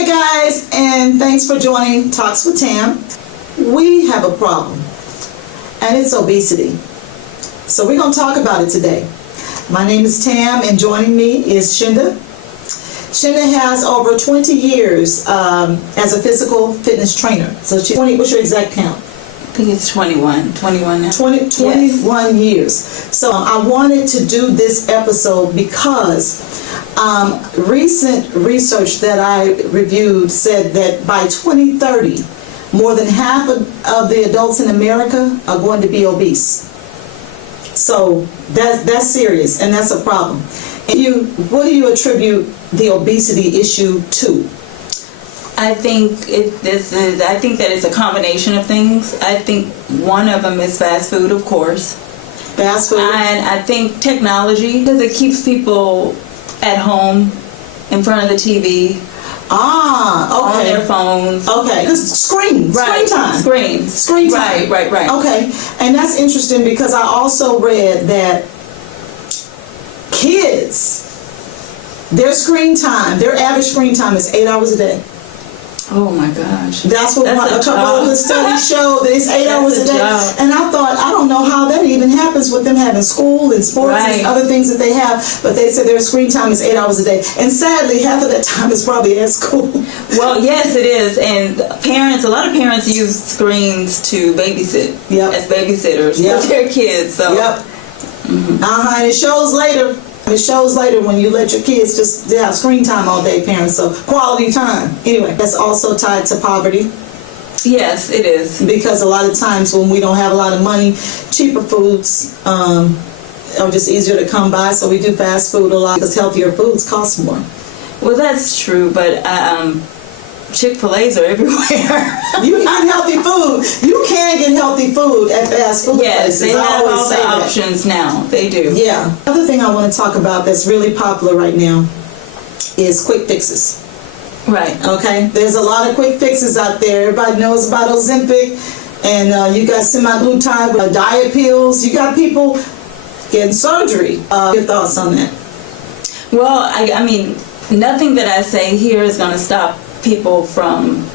Hey guys, and thanks for joining Talks with Tam. We have a problem, and it's obesity. So we're going to talk about it today. My name is Tam, and joining me is Shinda. Shinda has over 20 years as a physical fitness trainer. So she's 20, what's your exact count? I think it's 21 now. 21 years. So I wanted to do this episode because recent research that I reviewed said that by 2030, more than half of the adults in America are going to be obese. So that's serious, and that's a problem. And what do you attribute the obesity issue to? I think that it's a combination of things. I think one of them is fast food, of course. Fast food. And I think technology, because it keeps people at home in front of the TV. Okay. On their phones. Okay. Screen time. Screen time. Right. Okay. And that's interesting because I also read that kids, their average screen time is 8 hours a day. Oh my gosh. That's what a couple of the studies showed, that it's 8 hours a day. And I thought, I don't know how that even happens with them having school and sports and other things that they have, but they said their screen time is 8 hours a day. And sadly, half of that time is probably at school. Well, yes, it is. And a lot of parents use screens to babysit, as babysitters with their kids. So. And it shows later. It shows later when you let your kids just have screen time all day, parents. So quality time. Anyway, that's also tied to poverty. Yes, it is. Because a lot of times when we don't have a lot of money, cheaper foods are just easier to come by. So we do fast food a lot because healthier foods cost more. Well, that's true, but Chick-fil-A's are everywhere. You can get healthy food. You can get healthy food at fast food places. Yes, they have all the options now. They do. Yeah. Another thing I want to talk about that's really popular right now is quick fixes. Right. Okay? There's a lot of quick fixes out there. Everybody knows about Ozempic, and you got semaglutide, diet pills. You got people getting surgery. Your thoughts on that? Well, I mean, nothing that I say here is going to stop people from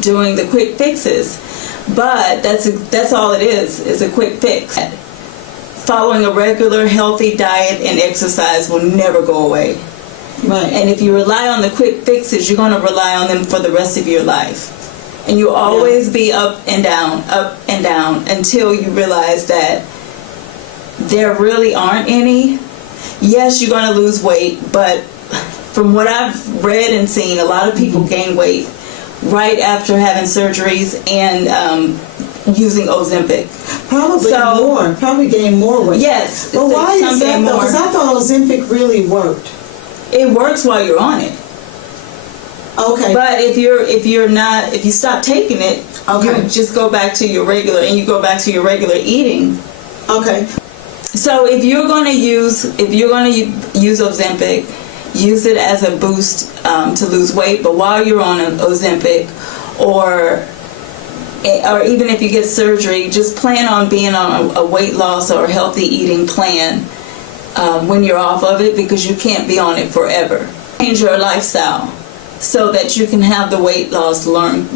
doing the quick fixes, but that's all it is a quick fix. Following a regular healthy diet and exercise will never go away. Right. And if you rely on the quick fixes, you're going to rely on them for the rest of your life, and you'll always be up and down until you realize that there really aren't any. Yes, you're going to lose weight, but from what I've read and seen, a lot of people gain weight right after having surgeries and using Ozempic. Probably gain more weight. Yes. Well, why is that though? Because I thought Ozempic really worked. It works while you're on it. Okay. But if you stop taking it, you just go back to your regular eating. Okay. So if you're going to use Ozempic, use it as a boost to lose weight, but while you're on an Ozempic, or even if you get surgery, just plan on being on a weight loss or a healthy eating plan when you're off of it, because you can't be on it forever. Change your lifestyle so that you can have the weight loss long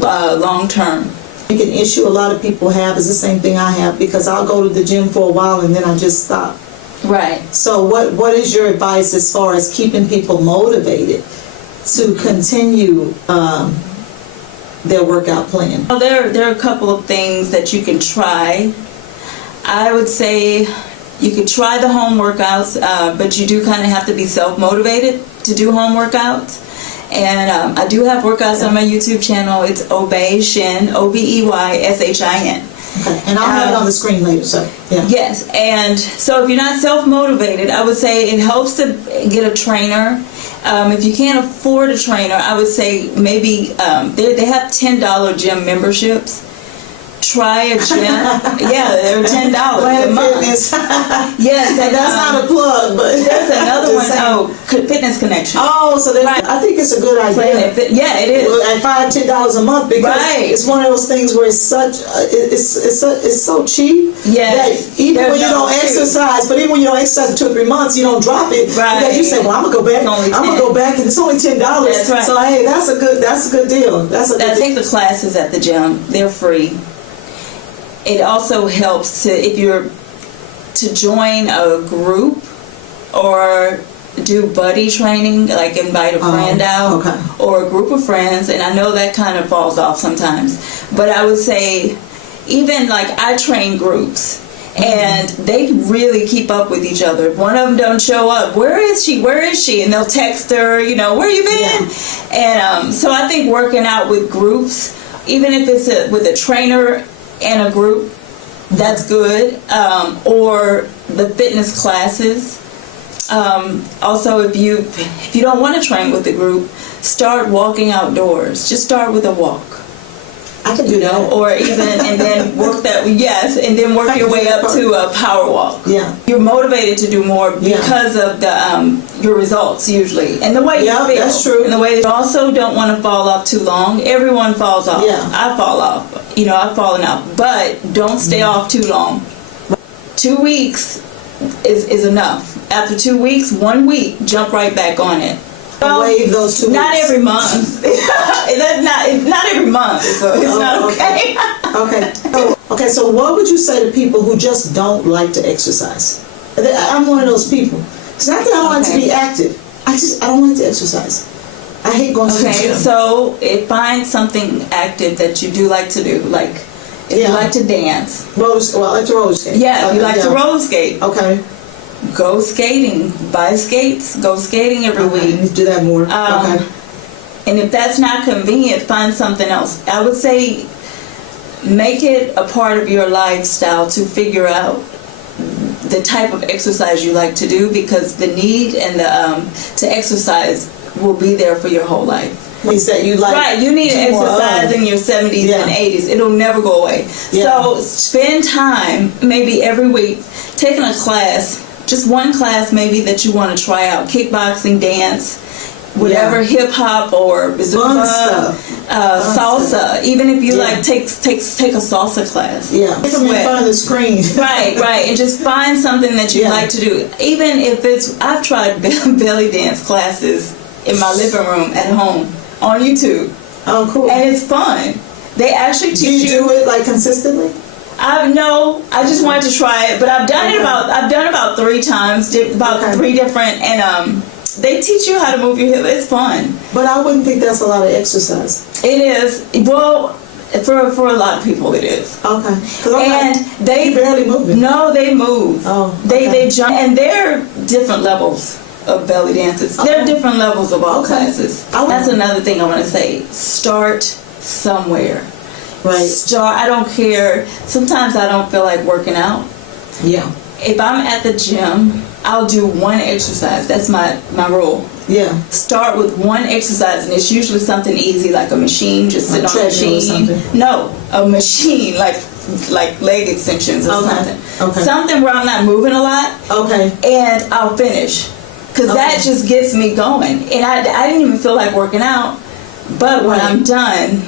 term. I think an issue a lot of people have is the same thing I have, because I'll go to the gym for a while and then I just stop. Right. So what is your advice as far as keeping people motivated to continue their workout plan? Well, there are a couple of things that you can try. I would say you could try the home workouts, but you do kind of have to be self-motivated to do home workouts. And I do have workouts on my YouTube channel. It's Obeshin, Obeyshin. Okay, and I'll have it on the screen later, so yeah. Yes, and so if you're not self-motivated, I would say it helps to get a trainer. If you can't afford a trainer, I would say maybe they have $10 gym memberships. try a gym. Yeah, they're $10 a Planet month. Fitness. Yes, And that's not a plug, but there's another one. Just saying. Fitness Connection. Oh, so Right. I think it's a good idea. Planet yeah, it is. Well, at $5-10 a month, because Right. it's one of those things where it's such it's so cheap. Yes. That even There's when you no don't excuse. exercise, but even when you don't exercise for 2 or 3 months, you don't drop it. Right. Because you say, well, I'm gonna go back. It's only I'm gonna 10. go back, and it's only $10. That's right. So hey, that's a good deal. That's a good I deal. think the classes at the gym, they're free. It also helps if you're to join a group or do buddy training, like invite a friend out, okay. or a group of friends, and I know that kind of falls off sometimes, but I would say even like I train groups, and they really keep up with each other. If one of them don't show up, where is she, and they'll text her, where you been? Yeah. And so I think working out with groups, even if it's with a trainer and a group, that's good. Or the fitness classes. Also, if you don't want to train with the group, start walking outdoors. Just start with a walk. I can do that. Or even, and then work and then work your way up to a power walk. Yeah. You're motivated to do more because of the your results usually, and the way you feel. That's true. And the way that you also don't want to fall off too long. Everyone falls off. Yeah. I fall off. I've fallen off, but don't stay off too long. 2 weeks is enough. After 2 weeks, 1 week, jump right back on it. Waive those 2 weeks. Not every month. not every month, so it's not okay. Okay, so what would you say to people who just don't like to exercise? I'm one of those people. It's not that I don't like to be active. I don't like to exercise. I hate going to the Okay, gym. so find something active that you do like to do. Like, if you like to dance. I like to roller skate. Yeah, if you like to roller skate. Okay. Go skating. Buy skates. Go skating every I need week. to do that more. Okay. And if that's not convenient, find something else. I would say make it a part of your lifestyle to figure out the type of exercise you like to do, because the need and to exercise will be there for your whole life. Means that you like. Right, you need to exercise in your 70s and 80s. It'll never go away. Yeah. So spend time, maybe every week, taking a class, just one class maybe that you want to try out. Kickboxing, dance, whatever, hip hop or Zumba, salsa. Even if you like take a salsa class. Yeah. Take them in front of the screen. Right, and just find something that you like to do. Even if I've tried belly dance classes in my living room at home on YouTube. Oh, cool. And it's fun. They actually teach you. Do you do it like consistently? I just wanted to try it, but I've done it about 3 times, about 3 different, and they teach you how to move your hip. It's fun. But I wouldn't think that's a lot of exercise. It is. Well, for a lot of people it is. Okay. And they barely move. No, they move. Oh. Okay. They jump, and they're different levels of belly dances. There are different levels of all classes. That's another thing I want to say. Start somewhere. Right. I don't care. Sometimes I don't feel like working out. Yeah. If I'm at the gym, I'll do one exercise. That's my rule. Yeah. Start with one exercise, and it's usually something easy, like a machine. Just sit on a machine. No, a machine, like leg extensions or something. Okay. Something where I'm not moving a lot. Okay. And I'll finish. Because that just gets me going. And I didn't even feel like working out. But when I'm done,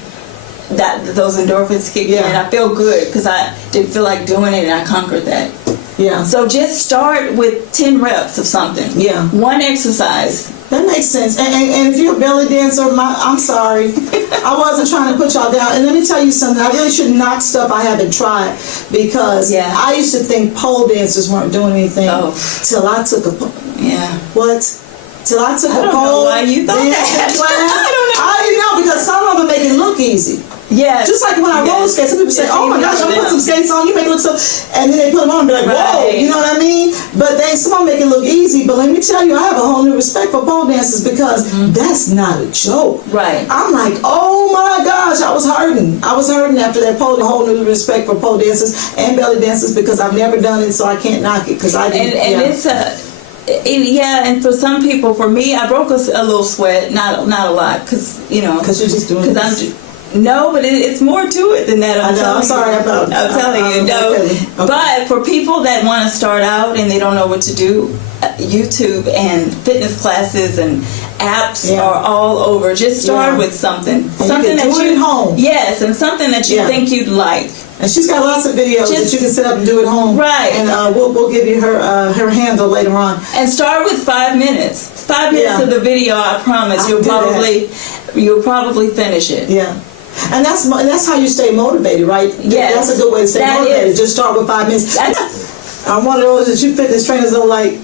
those endorphins kick in, and I feel good because I didn't feel like doing it, and I conquered that. Yeah. So just start with 10 reps of something. Yeah. One exercise. That makes sense. And if you're a belly dancer, I'm sorry. I wasn't trying to put y'all down. And let me tell you something. I really should knock stuff I haven't tried, because I used to think pole dancers weren't doing anything till I took a pole. Yeah. What? Till I took a pole. I don't know why you thought that. Class. I don't know, because some of them make it look easy. Yeah. Just like when I roller skate, some people say, "Oh my gosh, I'm putting some skates on, you make it look so," and then they put them on and be like, "Whoa," you know what I mean? But some of them make it look easy. But let me tell you, I have a whole new respect for pole dancers, because that's not a joke. Right. I'm like, oh my gosh, I was hurting. After that pole. A whole new respect for pole dancers and belly dancers, because I've never done it, so I can't knock it, because I didn't. And it's and for some people, for me, I broke a little sweat, not a lot, because because you're just doing. No, but it's more to it than that. I'm telling you, no. Okay. But for people that want to start out and they don't know what to do, YouTube and fitness classes and apps are all over. Just start with something. Something that you do at home. Yes, and something that you think you'd like. And she's got lots of videos that you can set up and do at home. Right. And we'll give you her handle later on. And start with 5 minutes. 5 minutes of the video, I promise. You'll probably finish it. Yeah. And that's how you stay motivated, right? Yes. That's a good way to stay motivated. Just start with 5 minutes. I'm one of those that you fitness trainers don't like.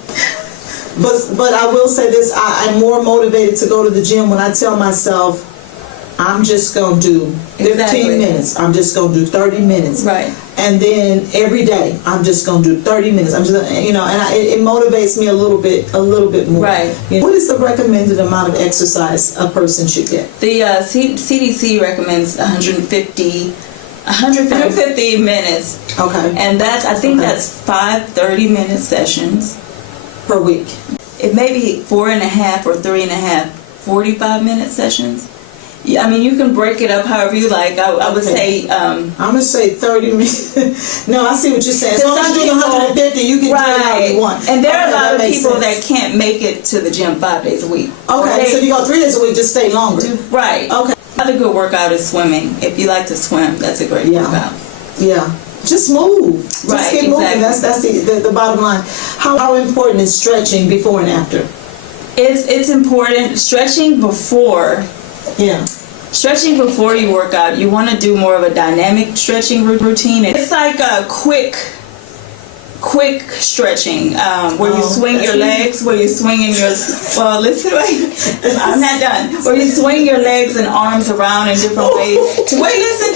But I will say this, I'm more motivated to go to the gym when I tell myself, I'm just going to do 15 minutes. I'm just going to do 30 minutes. Right. And then every day, I'm just going to do 30 minutes. I'm just, it motivates me a little bit more. Right. What is the recommended amount of exercise a person should get? The CDC recommends 150 minutes. Okay. And I think that's 5 30-minute sessions per week. It may be 4.5 or 3.5 45-minute sessions. Yeah, I mean, you can break it up however you like. I would say... I'm going to say 30 minutes. No, I see what you're saying. So I'm doing 150, you can do it how you want. And there are a lot of people that can't make it to the gym 5 days a week. Okay, so you go 3 days a week, just stay longer. Right. Okay. Another good workout is swimming. If you like to swim, that's a great workout. Yeah. Just move. Just keep moving. That's the bottom line. How important is stretching before and after? It's important. Stretching before... Yeah. Stretching before you work out, you want to do more of a dynamic stretching routine. It's like a quick stretching where you swing your legs, where you're swinging your... Well, listen, I'm not done. Where you swing your legs and arms around in different ways.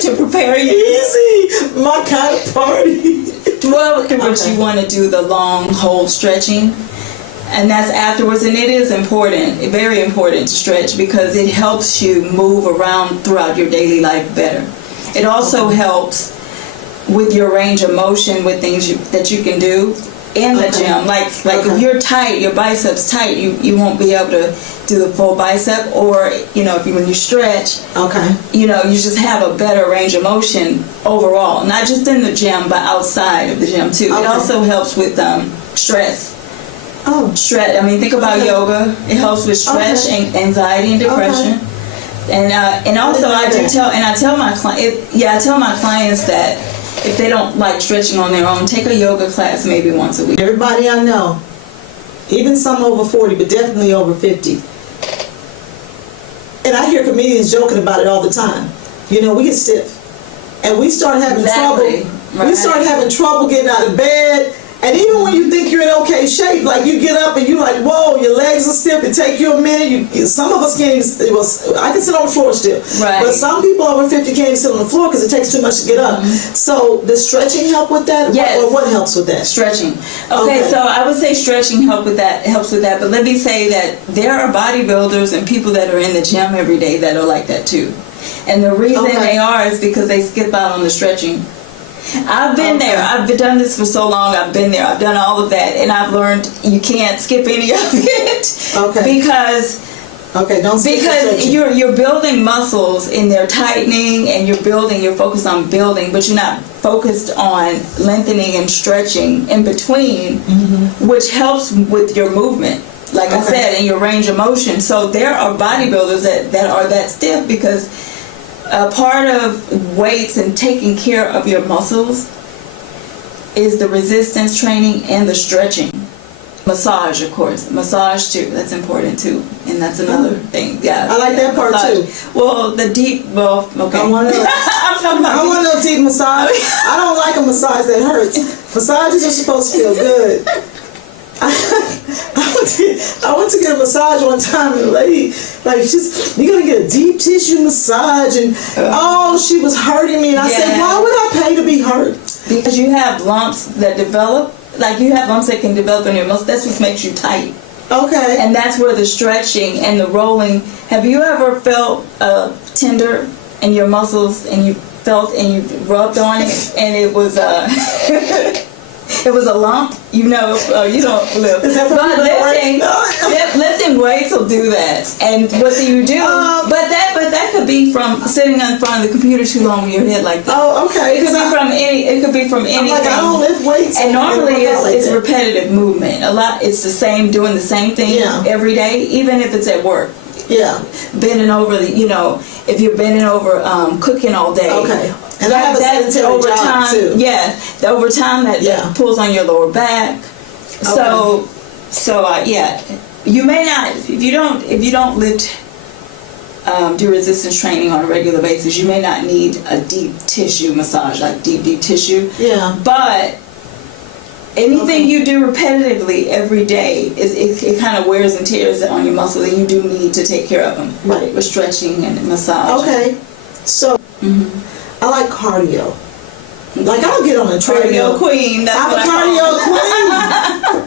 To prepare you. Easy. My kind of party. Well, but you want to do the long, whole stretching. And that's afterwards, and it is important, very important to stretch because it helps you move around throughout your daily life better. It also helps with your range of motion with things that you can do in the gym. Like if you're tight, your biceps tight, you won't be able to do the full bicep, or when you stretch, you just have a better range of motion overall, not just in the gym but outside of the gym too. It also helps with stress. Stretch. I mean, think about yoga. It helps with stress, anxiety, and depression. And also, I tell my clients that if they don't like stretching on their own, take a yoga class maybe once a week. Everybody I know, even some over 40, but definitely over 50. And I hear comedians joking about it all the time. We get stiff, and we start having trouble. Right. We start having trouble getting out of bed. And even when you think you're in okay shape, like you get up and you're like, whoa, your legs are stiff. It take you a minute. Some of us can't even, I can sit on the floor still. Right. But some people over 50 can't even sit on the floor because it takes too much to get up. So does stretching help with that? Yes. Or what helps with that? Stretching. Okay, so I would say stretching helps with that. But let me say that there are bodybuilders and people that are in the gym every day that are like that too. And the reason they are is because they skip out on the stretching. I've been there. I've done this for so long. I've been there. I've done all of that, and I've learned you can't skip any of it because you're building muscles and they're tightening, and you're focused on building, but you're not focused on lengthening and stretching in between, which helps with your movement. Like I said, in your range of motion. So there are bodybuilders that are that stiff because. A part of weights and taking care of your muscles is the resistance training and the stretching. Massage, of course. Massage, too. That's important, too. And that's another thing. Yeah, I like that part, too. Well, okay. I want no deep massage. I don't like a massage that hurts. Massages are supposed to feel good. I went to get a massage one time, and the lady, you're going to get a deep tissue massage, and she was hurting me, and I said, why would I pay to be hurt? Because you have lumps that develop, you have lumps that can develop in your muscles. That's what makes you tight. Okay. And that's where the stretching and the rolling, have you ever felt tender in your muscles, and you rubbed on it, and it was it was a lump, you don't lift. But lifting weights will do that. And what do you do? But that could be from sitting in front of the computer too long with your head like this. Oh, okay. It could be from anything. I'm like, I don't lift weights. And normally it's that. repetitive movement. A lot, it's the same, doing the same thing every day, even if it's at work. Yeah. Bending over, if you're bending over, cooking all day. Okay. And I have a sedentary over job time, too. Yeah, the overtime that pulls on your lower back. Okay. You may not, if you don't lift, do resistance training on a regular basis, you may not need a deep tissue massage, like deep tissue. Yeah. But anything you do repetitively every day, it kind of wears and tears on your muscles, and you do need to take care of them. Right. With stretching and massage. Okay. So, I like cardio. Like, I'll get on a treadmill. Cardio queen. That's I'm what a cardio queen.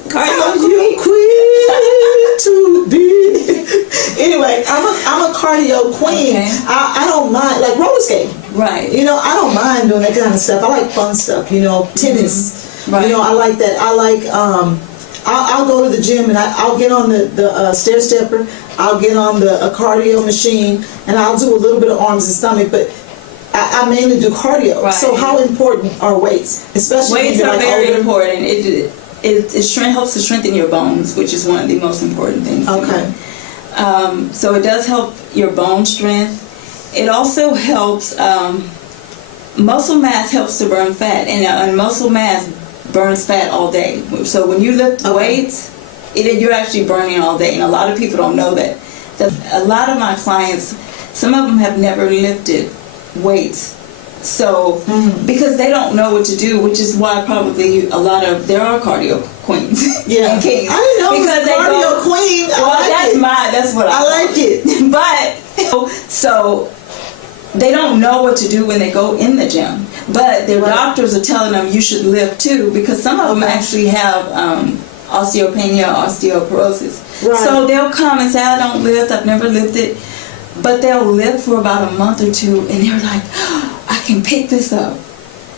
Cardio queen to be. Anyway, I'm a cardio queen. Okay. I don't mind, like roller skating. Right. I don't mind doing that kind of stuff. I like fun stuff. Tennis. Right. I like that. I like. I'll go to the gym and I'll get on the stair stepper. I'll get on the cardio machine and I'll do a little bit of arms and stomach, but I mainly do cardio. Right. So how important are weights, especially weights when you're are very older? important. It helps to strengthen your bones, which is one of the most important things. Okay. So it does help your bone strength. It also helps. Muscle mass helps to burn fat, and muscle mass burns fat all day. So when you lift weights, you're actually burning all day, and a lot of people don't know that. A lot of my clients, some of them have never lifted weights, so because they don't know what to do, which is why probably there are cardio queens and kings. I didn't know because it was cardio queen. That's what I like it. But so they don't know what to do when they go in the gym, but their doctors are telling them you should lift too, because some of them actually have osteopenia, osteoporosis. Right. So they'll come and say, I don't lift, I've never lifted, but they'll lift for about a month or two, and they're like, I can pick this up.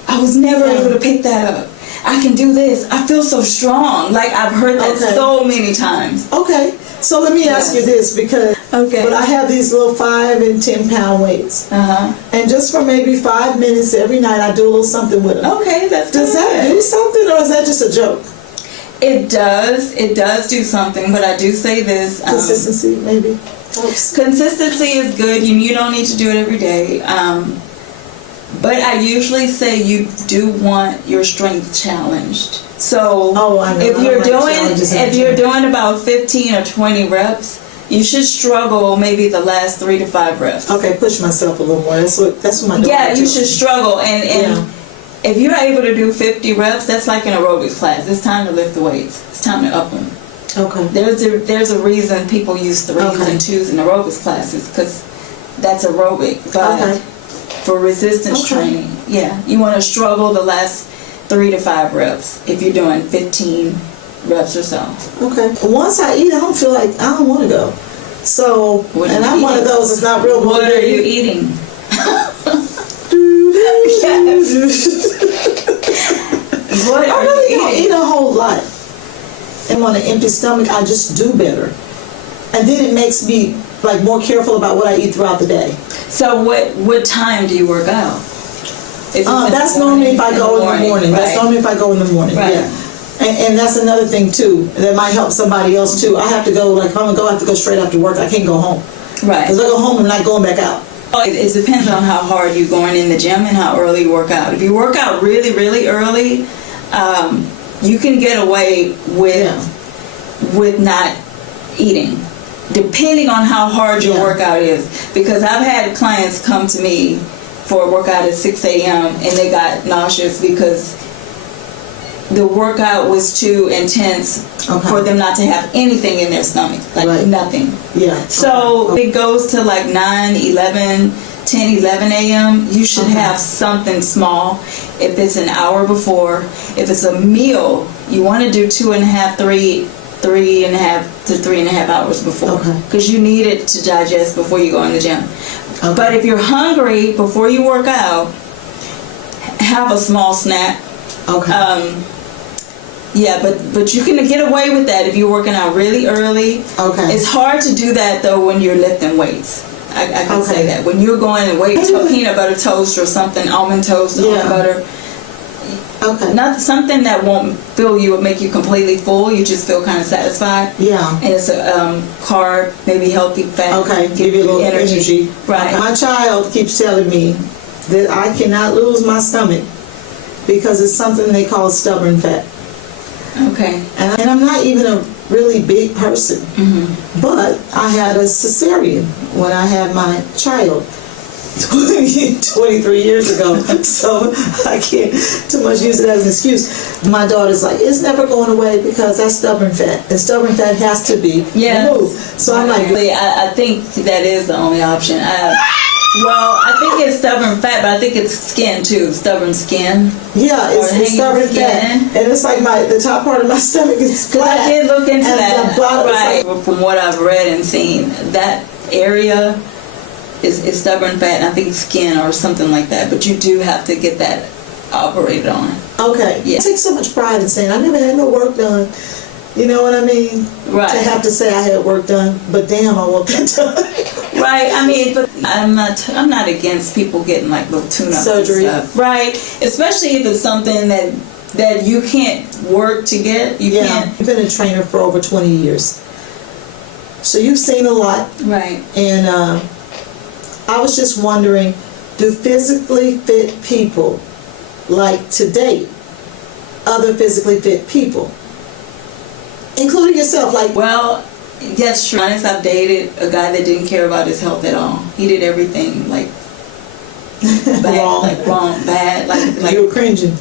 I was never able to pick that up. I can do this. I feel so strong. Like, I've heard that so many times. Okay. So let me ask you this, because but I have these little 5 and 10 pound weights, and just for maybe 5 minutes every night, I do a little something with them. Okay, Does that do something, or is that just a joke? It does do something, but I do say this. Consistency, maybe. Consistency is good. You don't need to do it every day. But I usually say you do want your strength challenged. So if you're doing about 15 or 20 reps, you should struggle maybe the last 3 to 5 reps. Okay, push myself a little more. That's what my daughter you should struggle, and if you're able to do 50 reps, that's like an aerobics class. It's time to lift the weights. It's time to up them. Okay. There's a reason people use 3s and 2s in aerobics classes, because that's aerobic. But for resistance training, you want to struggle the last 3 to 5 reps if you're doing 15 reps or so. Okay. Once I eat, I don't feel like I don't want to go. So, and I'm one of those that's not real motivated. What are you eating? I really don't eat a whole lot. And on an empty stomach, I just do better. And then it makes me like more careful about what I eat throughout the day. So what time do you work out? That's normally if I go in the morning. That's normally if I go in the morning. Right. Yeah. And that's another thing too. That might help somebody else too. I have to go, like if I'm gonna go, I have to go straight after work. I can't go home. Right. Because I go home, I'm not going back out. It depends on how hard you're going in the gym and how early you work out. If you work out really, really early, you can get away with not eating, depending on how hard your workout is. Because I've had clients come to me for a workout at 6 a.m. and they got nauseous because the workout was too intense for them not to have anything in their stomach, like nothing. Yeah. So it goes to like 10, 11 a.m. You should have something small. If it's an hour before, if it's a meal, you want to do 2.5, 3.5 to 3.5 hours before, because you need it to digest before you go in the gym. But if you're hungry before you work out, have a small snack. But you can get away with that if you're working out really early. It's hard to do that though when you're lifting weights. I can Okay. say that. When you're going and wait to peanut butter toast or something, almond toast, Yeah. almond butter, Okay. not something that won't fill you or make you completely full. You just feel kind of satisfied. Yeah. And it's a carb, maybe healthy fat. Okay, give you a little energy. Right. Okay. My child keeps telling me that I cannot lose my stomach because it's something they call stubborn fat. Okay. And I'm not even a really big person. But I had a cesarean when I had my child 23 years ago. So I can't too much use it as an excuse. My daughter's like, it's never going away because that's stubborn fat. And stubborn fat has to be removed. So I'm like, I think that is the only option. Well, I think it's stubborn fat, but I think it's skin too. Stubborn skin. yeah, it's hanging stubborn skin. fat. And it's like the top part of my stomach is Because flat. I did look into and that. the bottom is Right. like, From what I've read and seen, that area is stubborn fat, and I think skin or something like that. But you do have to get that operated on. okay. Yeah. I take so much pride in saying I never had no work done. You know what I mean? Right. To have to say I had work done, but damn, I want that done. Right. I mean, but I'm not against people getting like little tune-ups Surgery. and stuff. Right. Especially if it's something that you can't work to get. You Yeah, can't. I've been a trainer for over 20 years. So you've seen a lot, Right. and I was just wondering, do physically fit people like to date other physically fit people? Including yourself, like, Well, that's true. Honest, I've dated a guy that didn't care about his health at all. He did everything like bad, wrong. bad, like. You were cringing.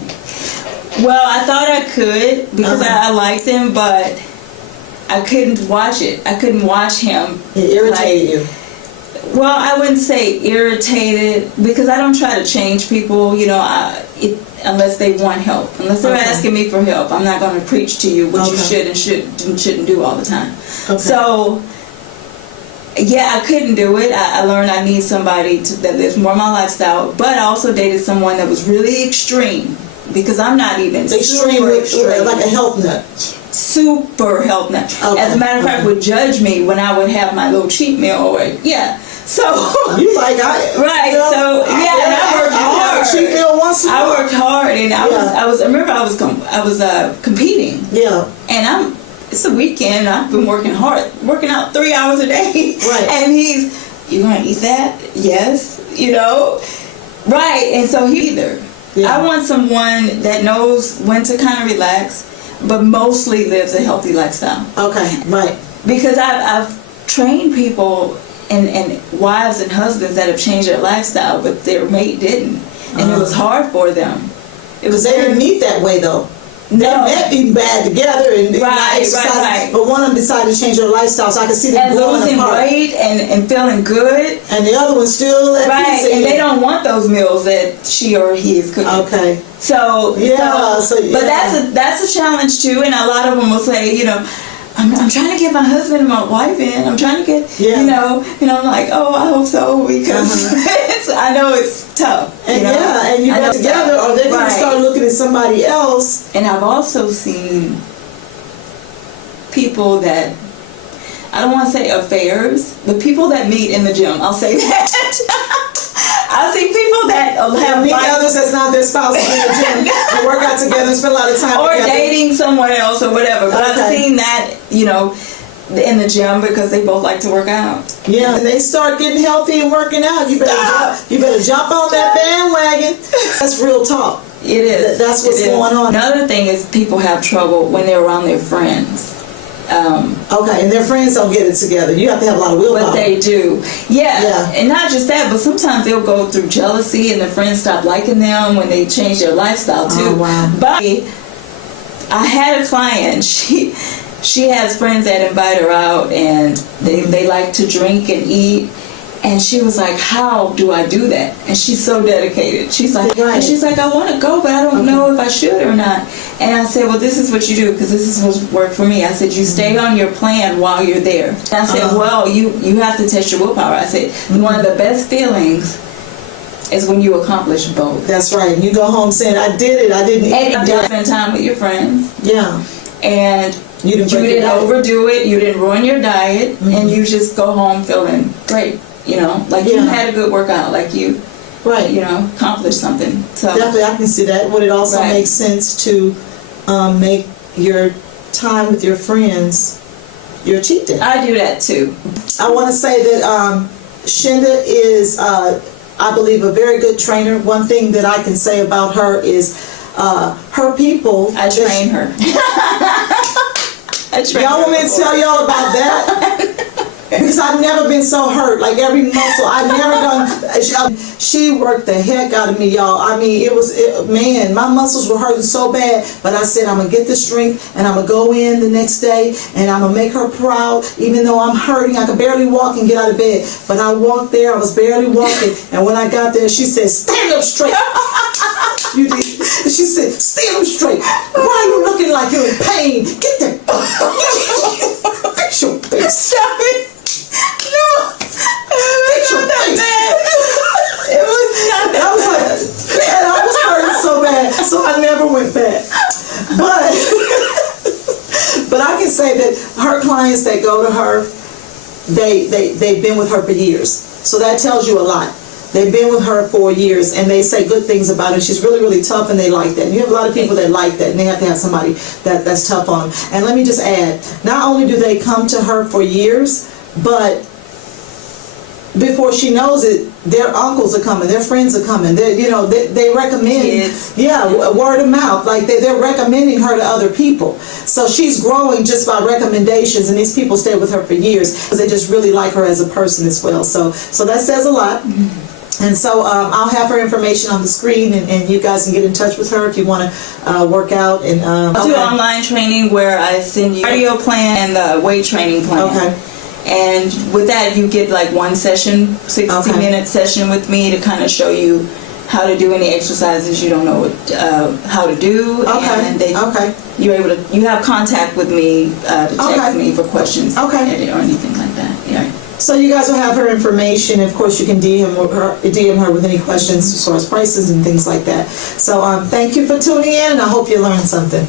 Well, I thought I could because Uh-huh. I liked him, but I couldn't watch it. I couldn't watch him. It irritated you. Well, I wouldn't say irritated because I don't try to change people, you know, unless they want help. Unless they're Okay. asking me for help, I'm not going to preach to you what you Okay. should and shouldn't do all the time. Okay. So, yeah, I couldn't do it. I learned I need somebody that lives more my lifestyle, but I also dated someone that was really extreme because I'm not even Extreme, super extreme. like a health nut. Super health nut. Okay. As a matter of fact, would judge me when I would have my little cheat meal or So You like, right. you know, so yeah, and I worked I'll hard. have a cheat meal once in a I while. worked hard, and I remember I was competing, Yeah. and it's a weekend. I've been working hard, working out 3 hours a day. Right. And you gonna eat that? Yes. You know. Right. And so Yeah. I want someone that knows when to kind of relax, but mostly lives a healthy lifestyle. Okay, right. Because I've trained people and wives and husbands that have changed their lifestyle, but their mate didn't, and it was hard for them. It Because was they didn't meet that way, though. They No. met eating bad together and not Right, exercising, right. but one of them decided to change their lifestyle, so I could see them and growing losing apart. weight and feeling good. And the other one still at Right, peace. and they don't want those meals that she or he is cooking. Okay. So Yeah, but that's a challenge too, and a lot of them will say, you know, I'm trying to get my husband and my wife in. I'm trying to get, Yeah. you know, and I'm like, oh, I hope so, because I know it's tough. And you know? and you I know get together, or they're going Right. to start looking at somebody else. And I've also seen people that, I don't want to say affairs, but people that meet in the gym. I'll say that. I've seen people that have Meet like, others that's not their spouse in the gym and work out together and spend a lot of time or together. dating someone else or whatever. But I've Okay. seen that, you know, in the gym because they both like to work out. Yeah, and they start getting healthy and working out. You better jump on that bandwagon. That's real talk. It is. That's what's It is. going on. Another thing is people have trouble when they're around their friends. Okay, and their friends don't get it together. You have to have a lot of willpower. But they do. Yeah. Yeah. And not just that, but sometimes they'll go through jealousy and their friends stop liking them when they change their lifestyle too. Oh, wow. But I had a client, she has friends that invite her out and they like to drink and eat. And she was like, how do I do that? And she's so dedicated. She's like, Right. and she's like, I want to go, but I don't know if I should or not. And I said, well, this is what you do, because this is what's worked for me. I said, you stay on your plan while you're there. And I said, well, you have to test your willpower. I said, one of the best feelings is when you accomplish both. That's right. You go home saying, I did it. I didn't eat. And you spend time with your friends. Yeah. And You didn't you break your didn't diet. overdo it. You didn't ruin your diet. And you just go home feeling great. you know, like you Yeah. had a good workout, like you Right. accomplished something. So Definitely, I can see that. Would it also Right. make sense to make your time with your friends your cheat day? I do that too. I want to say that Shinda is, I believe, a very good trainer. One thing that I can say about her is her people. I train her. I train Y'all her want me to before. tell y'all about that? Because I've never been so hurt. Like every muscle, I've never done. She worked the heck out of me, y'all. I mean, man, my muscles were hurting so bad. But I said, I'm going to get the strength and I'm going to go in the next day and I'm going to make her proud. Even though I'm hurting, I could barely walk and get out of bed. But I walked there, I was barely walking. And when I got there, she said, stand up straight. You did. She said, stand up straight. Why are you looking like you're in pain? Get that. Fix your face. Stop it. No. Fix your face. It was not that I was bad. like, man, I was hurting so bad, so I never went back. But I can say that her clients that go to her, they've been with her for years. So that tells you a lot. They've been with her for years, and they say good things about her. She's really, really tough, and they like that. And you have a lot of people that like that, and they have to have somebody that's tough on them. And let me just add, not only do they come to her for years, but before she knows it, their uncles are coming, their friends are coming. They recommend, Kids. word of mouth. Like they're recommending her to other people. So she's growing just by recommendations, and these people stay with her for years because they just really like her as a person as well. So that says a lot. And so I'll have her information on the screen, and you guys can get in touch with her if you want to work out. And I do online training where I send you cardio plan and the weight training plan. Okay. And with that, you get like one session, 60-minute session with me to kind of show you how to do any exercises you don't know how to do. Okay. And you have contact with me to text me for questions or anything like that. Yeah. So you guys will have her information. Of course, you can DM her with any questions as far as prices and things like that. So thank you for tuning in, and I hope you learned something.